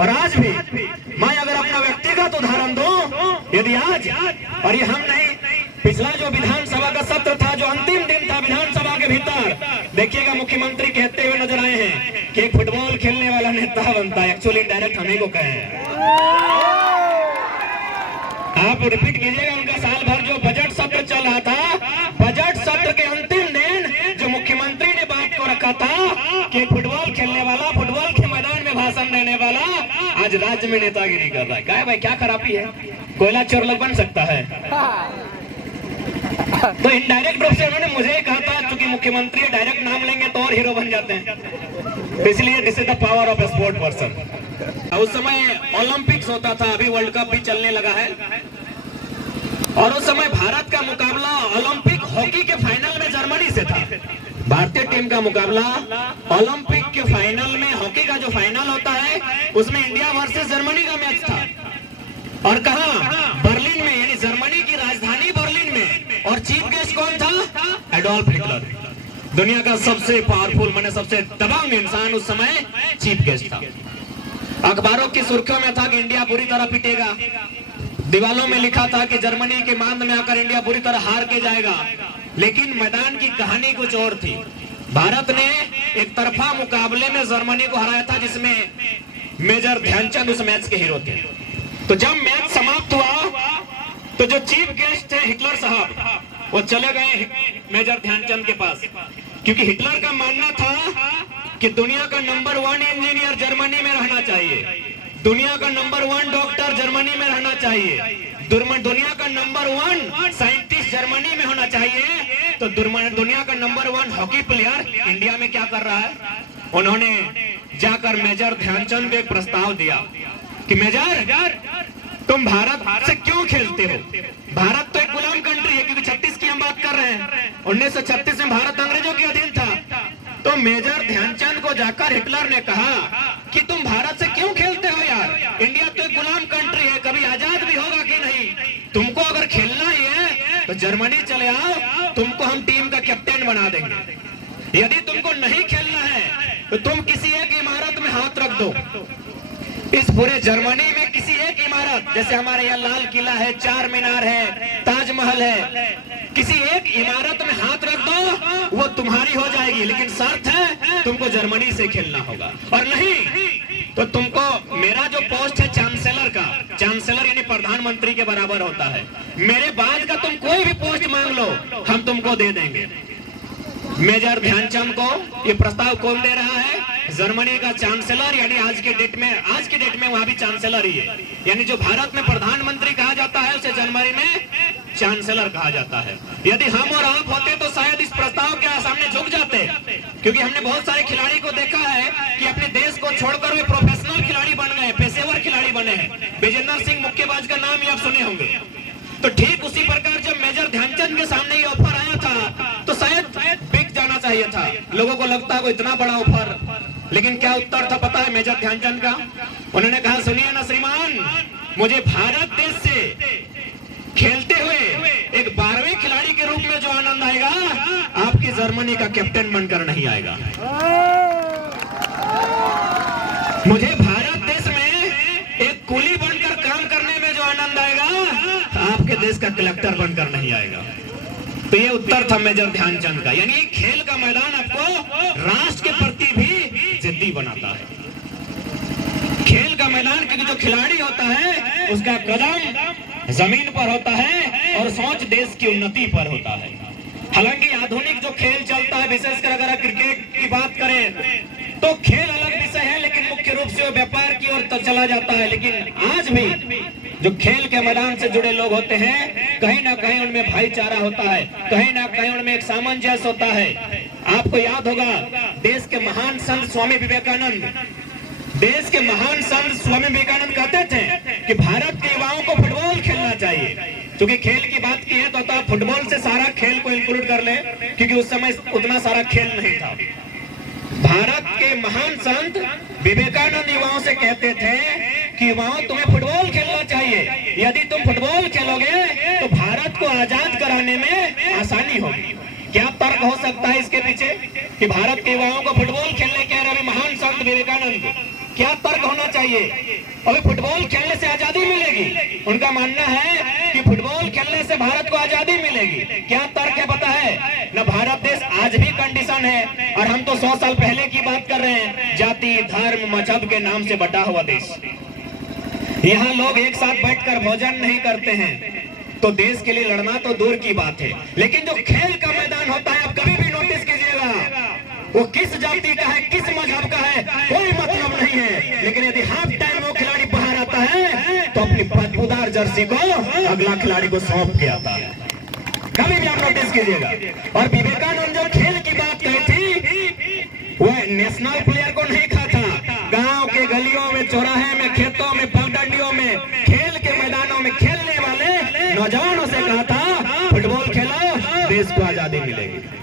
और आज भी मैं अगर अपना व्यक्तिगत उदाहरण दूं, यदि आज और ये हम नहीं, पिछला जो विधानसभा का सत्र था, जो अंतिम दिन था विधानसभा के भीतर, देखिएगा मुख्यमंत्री कहते हुए नजर आए हैं कि एक फुटबॉल खेलने वाला नेता बनता है। एक्चुअली डायरेक्ट हमें को कहे हैं, आप रिपीट कीजिएगा उनका साल भर जो बजट सत्र चल रहा था, बजट सत्र के अंतिम दिन जो मुख्यमंत्री ने बात को रखा था कि फुटबॉल खेलने वाला, फुटबॉल के मैदान में भाषण देने वाला आज राज्य में नेतागिरी कर रहा है। क्या है भाई, क्या खराबी है? कोयला चोर लोग बन सकता है? तो इनडायरेक्ट रूप से उन्होंने मुझे कहा था, क्योंकि मुख्यमंत्री डायरेक्ट नाम लेंगे तो और हीरो बन जाते हैं, इसलिए this is the power of a sport person. उस समय ओलंपिक्स होता था, अभी वर्ल्ड कप भी चलने लगा है, और उस समय भारत का मुकाबला ओलंपिक हॉकी के फाइनल में जर्मनी से था। भारतीय टीम का मुकाबला ओलंपिक के फाइनल में, हॉकी का जो फाइनल होता है उसमें इंडिया वर्सेस जर्मनी का मैच था, और कहा बर्लिन में, यानी जर्मनी की राजधानी बर्लिन में, और चीफ गेस्ट कौन था? एडोल्फ हिटलर, दुनिया का सबसे पावरफुल, माने सबसे दबंग इंसान उस समय चीफ गेस्ट था। अखबारों की सुर्खियों में था कि इंडिया बुरी तरह पिटेगा, दीवालों में लिखा था कि जर्मनी के मांद में आकर इंडिया बुरी तरह हार के जाएगा, लेकिन मैदान की कहानी कुछ और थी। भारत ने एक तरफा मुकाबले में जर्मनी को हराया था, जिसमें मेजर ध्यानचंद उस मैच के हीरो थे। तो जब मैच समाप्त हुआ तो जो चीफ गेस्ट थे हिटलर साहब, वो चले गए मेजर ध्यानचंद के पास, क्योंकि हिटलर का मानना था कि दुनिया का नंबर 1 इंजीनियर जर्मनी में रहना चाहिए, दुनिया का नंबर 1 डॉक्टर जर्मनी में रहना चाहिए, दुनिया का नंबर 1 साइंटिस्ट जर्मनी में होना चाहिए। तो दुनिया का नंबर 1 हॉकी प्लेयर इंडिया में क्या कर रहा है? उन्होंने जाकर मेजर ध्यानचंद को एक प्रस्ताव दिया कि मेजर, तुम भारत से क्यों खेलते हो? भारत तो एक गुलाम कंट्री है, क्योंकि 36 की हम बात कर रहे हैं, 1936 में भारत अंग्रेजों के अधीन था। तो मेजर ध्यानचंद को जाकर हिटलर ने कहा कि तुम भारत से क्यों खेलते हो यार? इंडिया तो एक गुलाम कंट्री है, कभी आजाद भी होगा कि नहीं? तुमको अगर खेलना ही है तो जर्मनी चले आओ, तुमको हम टीम का कैप्टन बना देंगे। यदि तुमको नहीं खेलना है तो तुम किसी एक इमारत में हाथ रख दो, इस पूरे जर्मनी में किसी एक इमारत, जैसे हमारे यहाँ लाल किला है, चार मीनार है, ताजमहल है, किसी एक इमारत में हाथ रख दो, वो तुम्हारी हो जाएगी, लेकिन शर्त है तुमको जर्मनी से खेलना होगा, और नहीं तो तुमको, मेरा जो पोस्ट है चांसलर का, चांसलर यानी प्रधानमंत्री के बराबर होता है, मेरे बाद का तुम कोई भी पोस्ट मांग लो हम तुमको दे देंगे। मेजर ध्यानचंद को ये प्रस्ताव कौन दे रहा है? जर्मनी का चांसलर, यानी आज के डेट में वहां भी चांसलर ही है, यानी जो भारत में प्रधानमंत्री कहा जाता है उसे जर्मनी में चांसलर कहा जाता है। यदि हम और आप होते तो शायद इस प्रस्ताव के सामने झुक जाते, क्योंकि हमने बहुत सारे खिलाड़ी को देखा है कि अपने देश को छोड़कर वे प्रोफेशनल खिलाड़ी बन गए, पेशेवर खिलाड़ी बने हैं। विजेंद्र सिंह मुक्केबाज का नाम ही आप सुने होंगे। तो ठीक उसी प्रकार जब मेजर ध्यानचंद के सामने ये ऑफर आया था तो शायद बिक जाना चाहिए था, लोगों को लगता है कोई इतना बड़ा ऑफर, लेकिन क्या उत्तर था पता है मेजर ध्यानचंद का? उन्होंने कहा, सुनिए ना श्रीमान, मुझे भारत देश से खेलते हुए एक 12वें खिलाड़ी के रूप में जो आनंद आएगा, आपकी जर्मनी का कैप्टन बनकर नहीं आएगा। मुझे भारत देश में एक कुली बनकर काम करने में जो आनंद आएगा, आपके देश का कलेक्टर बनकर नहीं आएगा। तो ये उत्तर था मेजर ध्यानचंद का, यानी खेल का मैदान आपको राष्ट्र के प्रति भी जिद्दी बनाता है। खेल का मैदान, क्योंकि जो खिलाड़ी होता है उसका कदम जमीन पर होता है और सोच देश की उन्नति पर होता है। हालांकि आधुनिक जो खेल चलता है, विशेषकर अगर क्रिकेट की बात करें तो खेल अलग विषय है, लेकिन मुख्य रूप से वो व्यापार की ओर तो चला जाता है। लेकिन आज भी जो खेल के मैदान से जुड़े लोग होते हैं, कहीं ना कहीं उनमें भाईचारा होता है, कहीं ना कहीं उनमें एक सामंजस्य होता है। आपको याद होगा देश के महान संत स्वामी विवेकानंद, देश के महान संत स्वामी विवेकानंद कहते थे कि भारत के युवाओं को फुटबॉल खेलना चाहिए। क्योंकि खेल की बात की है तो फुटबॉल से सारा खेल को इंक्लूड कर ले, क्योंकि उस समय उतना सारा खेल नहीं था। भारत के महान संत विवेकानंद युवाओं से कहते थे कि युवाओं तुम्हें फुटबॉल खेलना चाहिए, यदि तुम फुटबॉल खेलोगे तो भारत को आजाद कराने में आसानी होगी। क्या तर्क हो सकता है इसके पीछे कि भारत के युवाओं को फुटबॉल खेलने कह रहे महान संत विवेकानंद? क्या तर्क होना चाहिए? अभी फुटबॉल खेलने से आजादी मिलेगी, उनका मानना है कि फुटबॉल खेलने से भारत को आजादी मिलेगी। क्या तर्क है पता है? न भारत देश आज भी कंडीशन है, और हम तो 100 साल पहले की बात कर रहे हैं। जाति, धर्म, मजहब के नाम से बटा हुआ देश। यहाँ लोग एक साथ बैठकर भोजन नहीं करते हैं, तो देश के लिए लड़ना तो दूर की बात है। लेकिन जो खेल का मैदान होता है, आप कभी भी नोटिस कीजिएगा, वो किस जाति का है, किस मजहब का है, कोई मतलब नहीं है। लेकिन यदि हाफ टाइम वो खिलाड़ी बाहर आता है तो अपनी बदबूदार जर्सी को अगला खिलाड़ी को सौंप के आता है। कभी भी आप नोटिस कीजिएगा। और विवेकानंद जो खेल की बात कही थी, वो नेशनल प्लेयर को नहीं कहा था, गांव के गलियों में, चौराहे में, खेतों में, पगडंडियों में, खेल के मैदानों में खेलने वाले नौजवानों से कहा था, फुटबॉल खेलो, देश को आजादी मिलेगी।